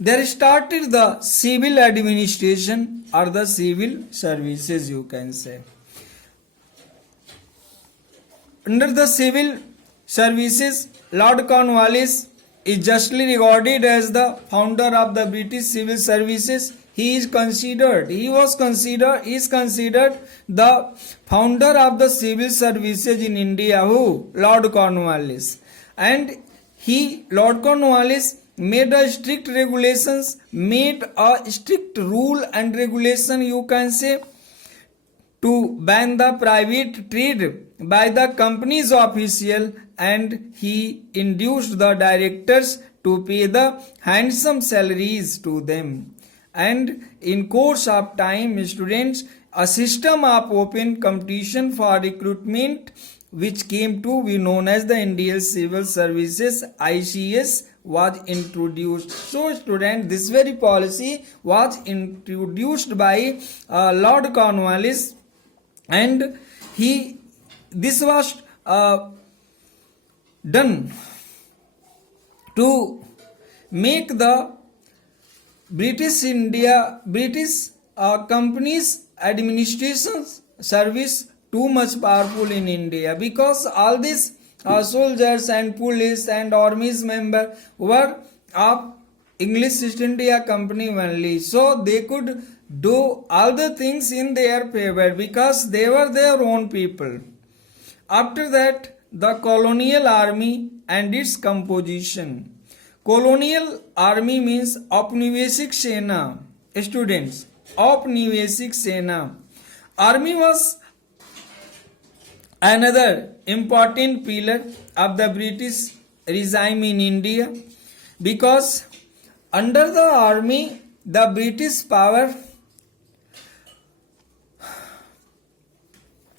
There started the civil administration or the civil services, you can say. Under the civil services, Lord Cornwallis is justly regarded as the founder of the British civil services. He is considered the founder of the civil services in India. Who? Lord Cornwallis. And Lord Cornwallis made a strict rule and regulation, you can say, to ban the private trade by the company's official, and he induced the directors to pay the handsome salaries to them. And in course of time, students, a system of open competition for recruitment, which came to be known as the Indian Civil Services ICS, was introduced. So student, this very policy was introduced by Lord Cornwallis, and this was done to make the British companies administration service too much powerful in India, because all these soldiers and police and armies member were of English East India Company only, so they could do all the things in their favor because they were their own people. After that, the colonial army and its composition. Colonial army means Aupniveshik Sena. Students, Aupniveshik Sena. Army was another important pillar of the British regime in India, because under the army, the British power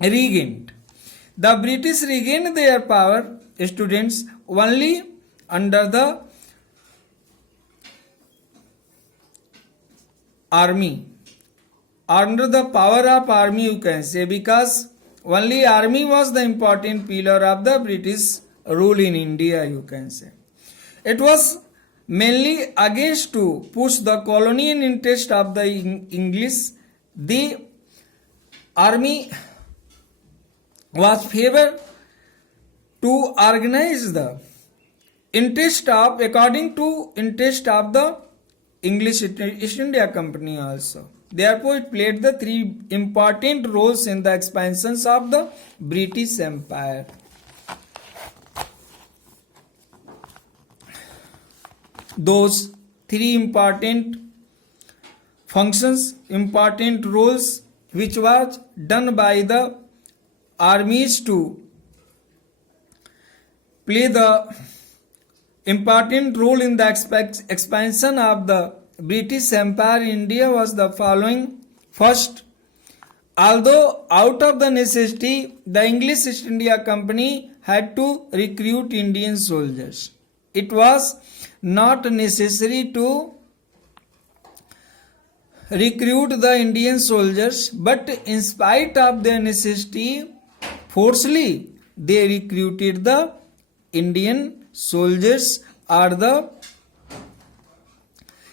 regained. The British regained their power, students, only under the army. Under the power of army, you can say, because only army was the important pillar of the British rule in India, you can say. It was mainly against to push the colonial interest of the English. The army was favored to organize the interest of according to interest of the English East India Company also. Therefore, it played the three important roles in the expansions of the British Empire. Those three important functions, important roles which was done by the armies to play the important role in the expansion of the British Empire in India was the following. First, although out of the necessity, the English East India Company had to recruit Indian soldiers. It was not necessary to recruit the Indian soldiers, but in spite of their necessity, forcefully they recruited the Indian soldiers or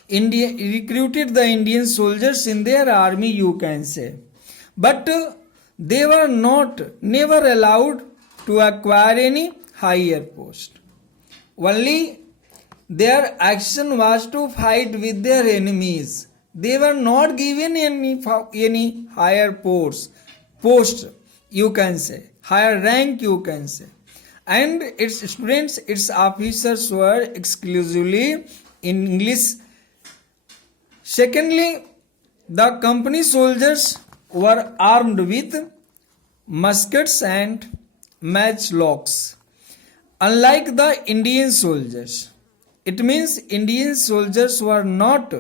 recruited the Indian soldiers in their army, you can say. But they were never allowed to acquire any higher post. Only their action was to fight with their enemies. They were not given any higher post, you can say, higher rank, you can say. And its students, its officers were exclusively in English. Secondly, the company soldiers were armed with muskets and matchlocks. Unlike the Indian soldiers, it means Indian soldiers were not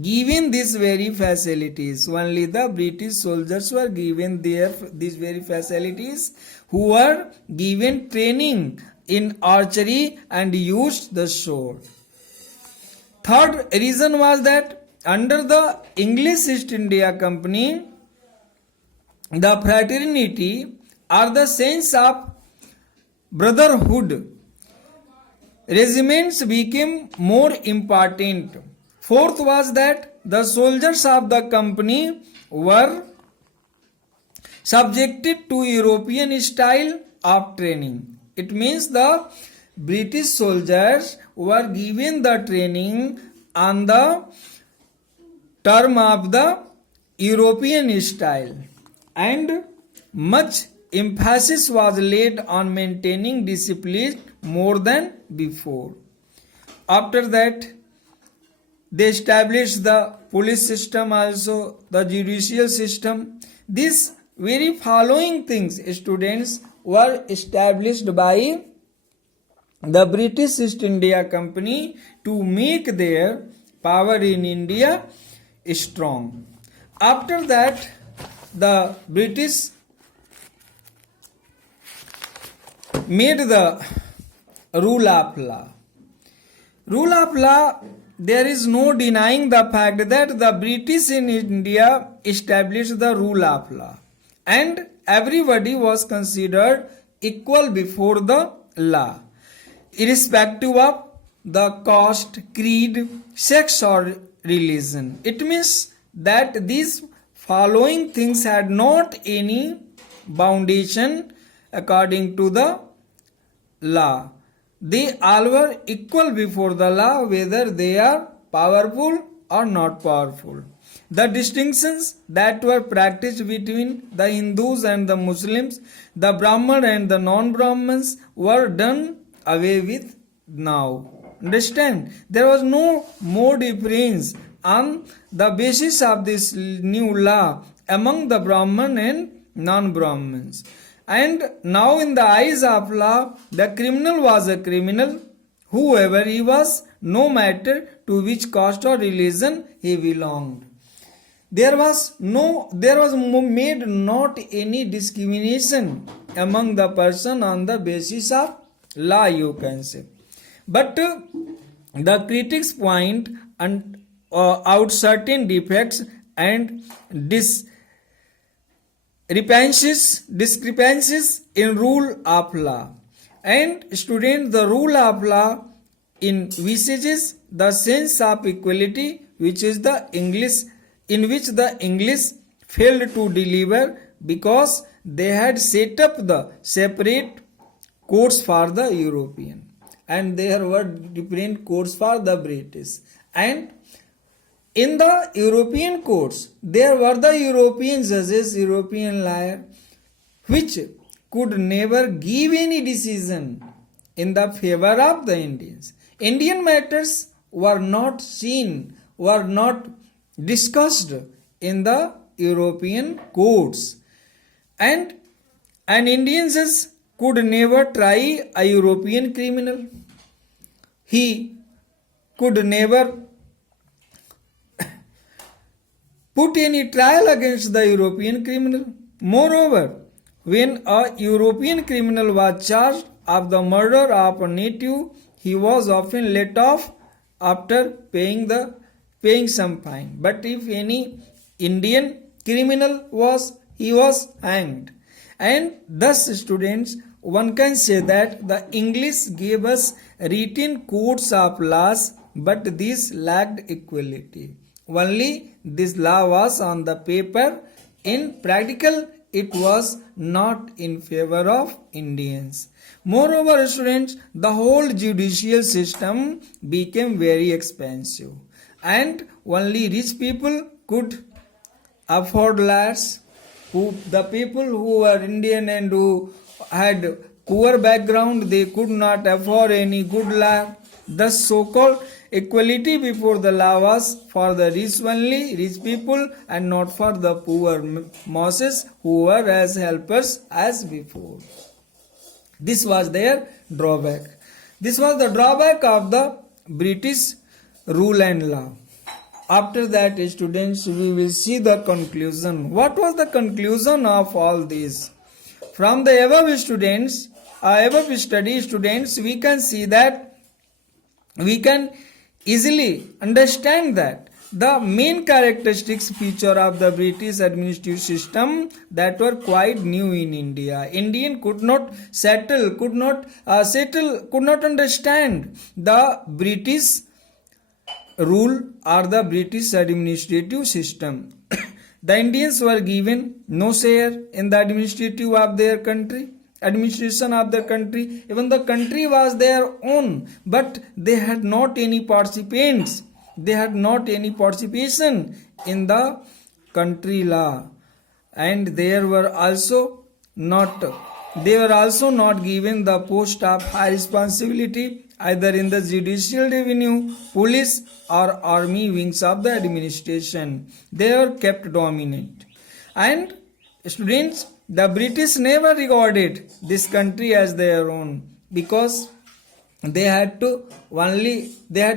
given these very facilities. Only the British soldiers were given these very facilities, who were given training in archery and used the sword. Third reason was that under the English East India Company, the fraternity or the sense of brotherhood regiments became more important. Fourth was that the soldiers of the company were subjected to European style of training. It means the British soldiers were given the training on the term of the European style, and much emphasis was laid on maintaining discipline more than before. After that, they established the police system, also the judicial system. These very following things, students, were established by the British East India Company to make their power in India strong. After that, the British made the rule of law. Rule of law, there is no denying the fact that the British in India established the rule of law, and everybody was considered equal before the law, irrespective of the caste, creed, sex, or religion. It means that these following things had not any foundation according to the law. They all were equal before the law, whether they are powerful or not powerful. The distinctions that were practiced between the Hindus and the Muslims, the Brahman and the non-Brahmins, were done away with now. Understand? There was no more difference on the basis of this new law among the Brahman and non-Brahmins. And now in the eyes of law, the criminal was a criminal, whoever he was, no matter to which caste or religion he belonged. There was made not any discrimination among the person on the basis of law, you can say. But the critics point out certain defects and discrepancies in rule of law. And students, the rule of law envisages the sense of equality, which is the English, in which the English failed to deliver because they had set up the separate courts for the European, and there were different courts for the British. And in the European courts, there were the European judges, European lawyers, which could never give any decision in the favor of the Indians. Indian matters were not seen, were not discussed in the European courts. And an Indian judge could never try a European criminal. He could never put any trial against the European criminal. Moreover, when a European criminal was charged of the murder of a native, he was often let off after paying some fine. But if any Indian criminal he was hanged. And thus, students, one can say that the English gave us written codes of laws, but these lacked equality. Only this law was on the paper. In practical, it was not in favor of Indians. Moreover, students, the whole judicial system became very expensive, and only rich people could afford lawyers. The people who were Indian and who had poor background, they could not afford any good lawyer. Thus, so-called equality before the law was for the rich only, rich people, and not for the poor masses who were as helpers as before. This was their drawback. This was the drawback of the British rule and law. After that, students, we will see the conclusion. What was the conclusion of all this? From the above study, students, we can see that we can easily understand that the main characteristics feature of the British administrative system that were quite new in India. Indian could not understand the British rule or the British administrative system. The Indians were given no share in the administration of their country. Even the country was their own, but they had not any participants. They had not any participation in the country law, and they were also not given the post of high responsibility either in the judicial, revenue, police or army wings of the administration. They were kept dominant. And students, the British never regarded this country as their own, because they had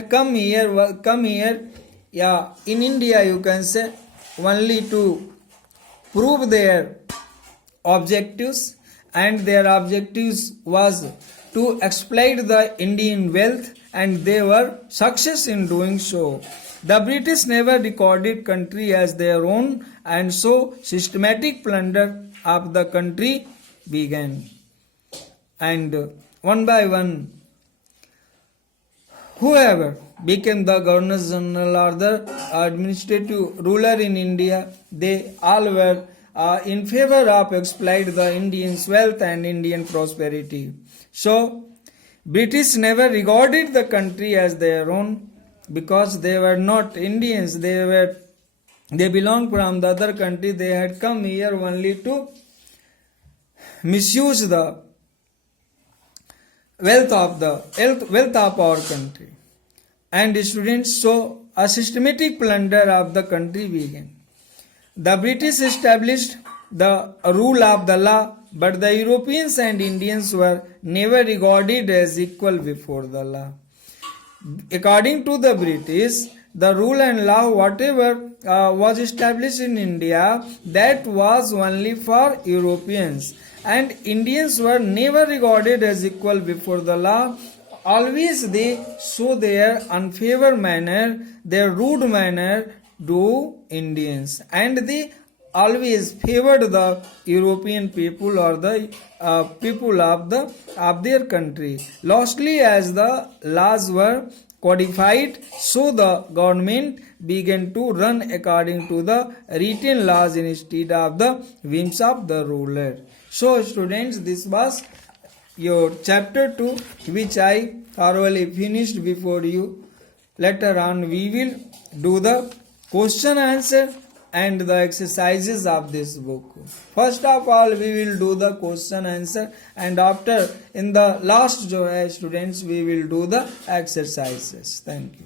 come here, yeah, in India you can say, only to prove their objectives, and their objectives was to exploit the Indian wealth, and they were success in doing so. The British never recorded country as their own, and so systematic plunder of the country began. And one by one, whoever became the Governor General or the administrative ruler in India, they all were in favor of exploit the Indians' wealth and Indian prosperity. So, British never regarded the country as their own, because they were not Indians. They belonged from the other country. They had come here only to misuse the wealth of our country. And students, so a systematic plunder of the country began. The British established the rule of the law, but the Europeans and Indians were never regarded as equal before the law. According to the British, the rule and law, whatever was established in India, that was only for Europeans, and Indians were never regarded as equal before the law. Always they show their unfavor manner, their rude manner to Indians, and they always favored the European people or the people of their country. Lastly, as the laws were codified, so the government began to run according to the written laws instead of the whims of the ruler. So students, this was your chapter 2, which I thoroughly finished before you. Later on we will do the question answer and the exercises of this book. First of all, we will do the question answer, and after, in the last students, we will do the exercises. Thank you.